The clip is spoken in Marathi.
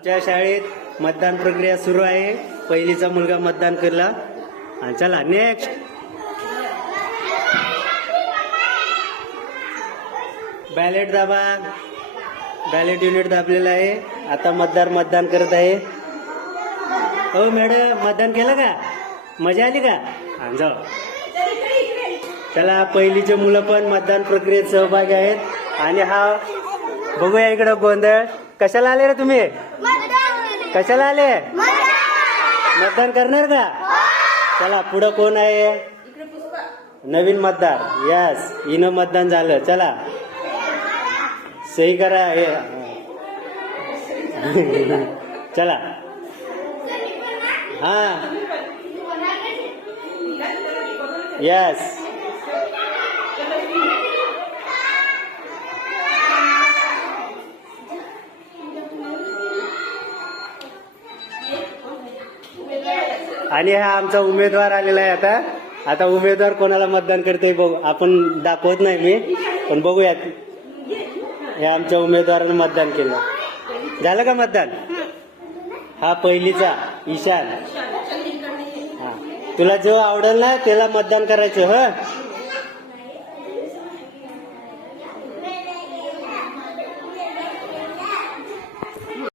आमच्या शाळेत मतदान प्रक्रिया सुरू आहे. पहिलीचा मुलगा मतदान केला. चला नेक्स्ट. बॅलेट दाबा. बॅलेट युनिट दाबलेला आहे. आता मतदार मतदान करत आहे. हो मॅडम, मतदान केलं का? मजा आली का? जाऊ. चला, पहिलीचे मुलं पण मतदान प्रक्रियेत सहभागी आहेत. आणि हा बघूया इकडं गोंधळ. कशाला आले रे तुम्ही? कशाला आले? मतदान करणार का? चला, पुढं कोण आहे? नवीन मतदार. यस, हिनं मतदान झालं. चला सही करा. चला. हा, यस. आणि हा आमचा उमेदवार आलेला आहे. आता उमेदवार कोणाला मतदान करते बघू. आपण दाखवत नाही मी, पण बघूयात. हे आमच्या उमेदवारानं मतदान केलं. झालं का मतदान? हा पहिलीचा ईशान. हा, तुला जो आवडेल ना त्याला मतदान करायचं. ह